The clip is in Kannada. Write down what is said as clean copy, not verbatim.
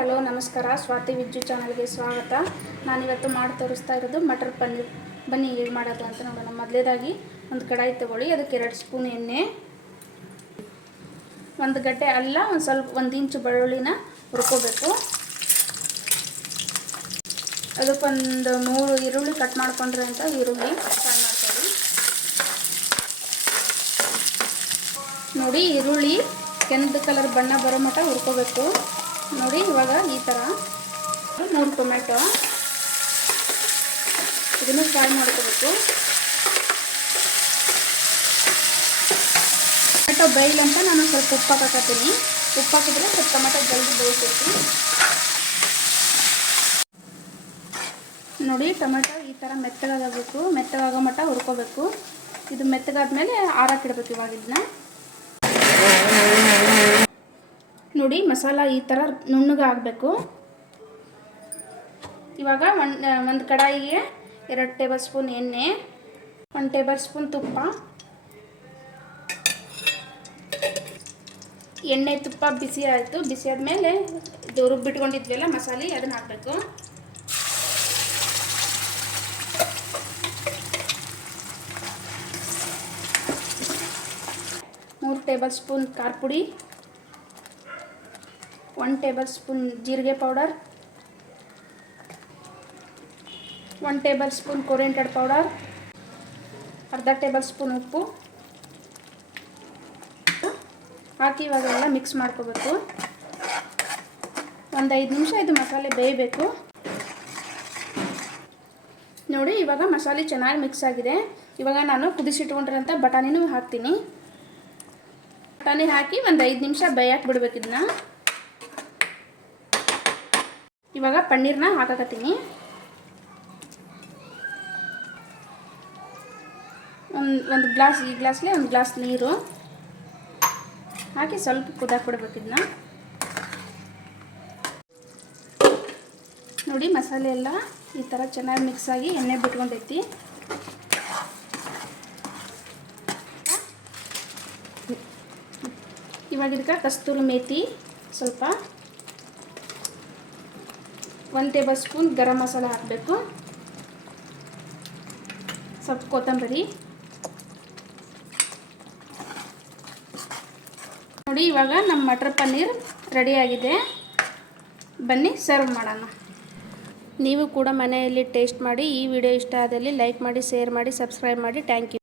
ಹಲೋ ನಮಸ್ಕಾರ. ಸ್ವಾತಿ ವಿಜ್ಜು ಚಾನಲ್ಗೆ ಸ್ವಾಗತ. ನಾನಿವತ್ತು ಮಾಡಿ ತೋರಿಸ್ತಾ ಇರೋದು ಮಟರ್ ಪನ್ನೀರ್. ಬನ್ನಿ ಹೇಗೆ ಮಾಡೋದು ಅಂತ ನೋಡೋಣ. ಮೊದಲೇದಾಗಿ ಒಂದು ಕಡಾಯಿ ತೊಗೊಳ್ಳಿ, ಅದಕ್ಕೆ 2 ಸ್ಪೂನ್ ಎಣ್ಣೆ, ಒಂದು ಗಡ್ಡೆ ಅಲ್ಲ, ಒಂದು ಇಂಚು ಬೆಳ್ಳುಳ್ಳಿನ ಹುರ್ಕೋಬೇಕು. ಅದಕ್ಕೊಂದು 3 ಈರುಳ್ಳಿ ಕಟ್ ಮಾಡ್ಕೊಂಡ್ರೆ ಅಂತ ಈರುಳ್ಳಿ ಫ್ರೈ ಮಾಡ್ಕೊಳ್ಳಿ. ನೋಡಿ, ಈರುಳ್ಳಿ ಕೆಂಪು ಕಲರ್ ಬಣ್ಣ ಬರೋ ಮಟ್ಟ ಹುರ್ಕೋಬೇಕು. ನೋಡಿ, ಇವಾಗ ಈ ಥರ 3 ಟೊಮೆಟೊ, ಇದನ್ನು ಫ್ರೈ ಮಾಡ್ಕೋಬೇಕು. ಟೊಮೆಟೊ ಬೇಯಿಲ್ಲ ಅಂತ ನಾನು ಸ್ವಲ್ಪ ಉಪ್ಪು ಹಾಕತ್ತೀನಿ. ಉಪ್ಪು ಹಾಕಿದ್ರೆ ಸ್ವಲ್ಪ ಟೊಮೆಟೊ ಜಲ್ದಿ ಬೇಯಿಸಬೇಕು. ನೋಡಿ, ಟೊಮೆಟೊ ಈ ಥರ ಮೆತ್ತಗಾಗಬೇಕು. ಮೆತ್ತಗಾಗೋ ಮಟ್ಟ ಹುರ್ಕೋಬೇಕು. ಇದು ಮೆತ್ತಗಾದ್ಮೇಲೆ ಆರಕ್ಕಿಡಬೇಕು. ಇವಾಗ ಇದನ್ನ ನೋಡಿ, ಮಸಾಲ ಈ ಥರ ನುಣ್ಣಗೆ ಆಗಬೇಕು. ಇವಾಗ ಒಂದು ಕಡಾಯಿಗೆ 2 ಟೇಬಲ್ ಸ್ಪೂನ್ ಎಣ್ಣೆ, 1 ಟೇಬಲ್ ಸ್ಪೂನ್ ತುಪ್ಪ. ಎಣ್ಣೆ ತುಪ್ಪ ಬಿಸಿ ಆಯಿತು. ಬಿಸಿ ಆದಮೇಲೆ ಇದು ರುಬ್ಬಿಟ್ಕೊಂಡಿದ್ವಲ್ಲ ಮಸಾಲೆ, ಅದನ್ನು ಹಾಕಬೇಕು. ಮೂರು ಟೇಬಲ್ ಸ್ಪೂನ್ ಖಾರ ಪುಡಿ, 1 ಟೇಬಲ್ ಸ್ಪೂನ್ ಜೀರಿಗೆ powder, 1 table spoon coriander powder, ಅರ್ಧ ಟೇಬಲ್ ಸ್ಪೂನ್ ಉಪ್ಪು ಹಾಕಿ ಇವಾಗೆಲ್ಲ ಮಿಕ್ಸ್ ಮಾಡ್ಕೋಬೇಕು. ಒಂದು 5 ನಿಮಿಷ ಇದು ಮಸಾಲೆ ಬೇಯಬೇಕು. ನೋಡಿ, ಇವಾಗ ಮಸಾಲೆ ಚೆನ್ನಾಗಿ ಮಿಕ್ಸ್ ಆಗಿದೆ. ಇವಾಗ ನಾನು ಕುದಿಸಿಟ್ಕೊಂಡಿರೋಂಥ ಬಟಾಣಿನೂ ಹಾಕ್ತೀನಿ. ಬಟಾಣಿ ಹಾಕಿ ಒಂದು 5 ನಿಮಿಷ ಬೇಯಕ್ಕೆ ಬಿಡ್ಬೇಕು. ಇದನ್ನ ಇವಾಗ ಪನ್ನೀರ್ನ ಹಾಕಕತ್ತೀನಿ. ಒಂದು ಗ್ಲಾಸ್, ಈ ಗ್ಲಾಸ್ಲಿ 1 ಗ್ಲಾಸ್ ನೀರು ಹಾಕಿ ಸ್ವಲ್ಪ ಕುದಾಕ್ ಬಿಡ್ಬೇಕು. ಇದನ್ನ ನೋಡಿ, ಮಸಾಲೆ ಎಲ್ಲ ಈ ಥರ ಚೆನ್ನಾಗಿ ಮಿಕ್ಸ್ ಆಗಿ ಎಣ್ಣೆ ಬಿಟ್ಕೊಂಡೈತಿ. ಇವಾಗ ಇದಕ್ಕೆ ಕಸ್ತೂರಿ ಮೇಥಿ ಸ್ವಲ್ಪ, 1 ಟೇಬಲ್ ಸ್ಪೂನ್ ಗರಂ ಮಸಾಲ ಹಾಕಬೇಕು, ಸ್ವಲ್ಪ ಕೊತ್ತಂಬರಿ. ನೋಡಿ, ಇವಾಗ ನಮ್ಮ ಮಟರ್ ಪನ್ನೀರ್ ರೆಡಿಯಾಗಿದೆ. ಬನ್ನಿ ಸರ್ವ್ ಮಾಡೋಣ. ನೀವು ಕೂಡ ಮನೆಯಲ್ಲಿ ಟೇಸ್ಟ್ ಮಾಡಿ. ಈ ವಿಡಿಯೋ ಇಷ್ಟ ಆದಲ್ಲಿ ಲೈಕ್ ಮಾಡಿ, ಶೇರ್ ಮಾಡಿ, ಸಬ್ಸ್ಕ್ರೈಬ್ ಮಾಡಿ. Thank you.